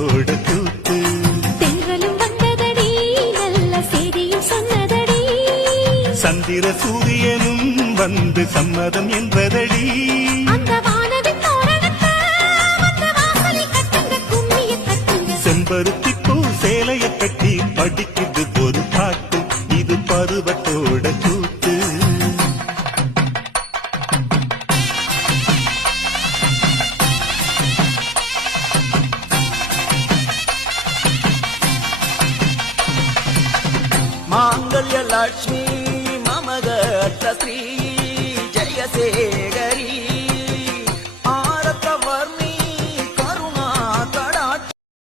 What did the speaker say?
பருவத்தோட கூத்து. தென்றலும் வந்ததடி நல்ல செய்தியும் சொன்னதடி. சந்திர சூரியனும் வந்து சம்மதம் என்பதடி. அந்த வானவின் தோரணத்தை அந்த வாசலில் கட்டுங்க, கும்மியை தட்டுங்க. செம்பருத்தி பூ சேலைய கட்டி படிக்குது ஒரு பாட்டு. இது பருவத்தோட கூத்து. மாங்கல்ய லட்சுமி மம கட்ட ஸ்ரீ ஜெயசேகரி